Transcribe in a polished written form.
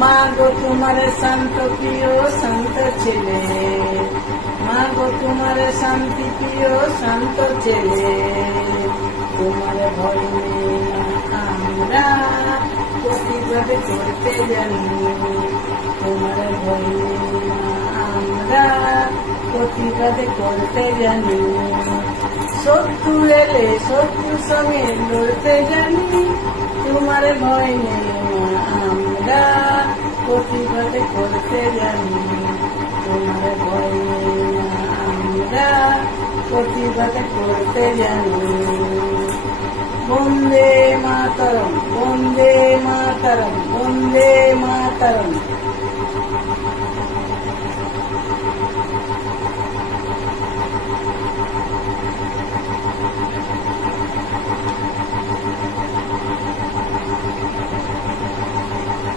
মা গো তোমার শান্ত প্রিয় শান্ত ছেলে, মা গো তোমার শান্তি প্রিয় শান্ত ছেলে, তোমার ভয় নেই না আমরা প্রতিবাদ করতে জানি, তোমার ভয় নেই না আমরা প্রতিবাদ করতে জানি, শত্রু এলে শত্রুর সঙ্গে লড়তে জানি, তোমার ভয় নেই না আমরা প্রতিবাদ করতে জানি, তোমার ভয় নেই না আমরা প্রতিবাদ করতে জানি। বন্দে মাতরম, বন্দে মাতরম, বন্দে মাতরম।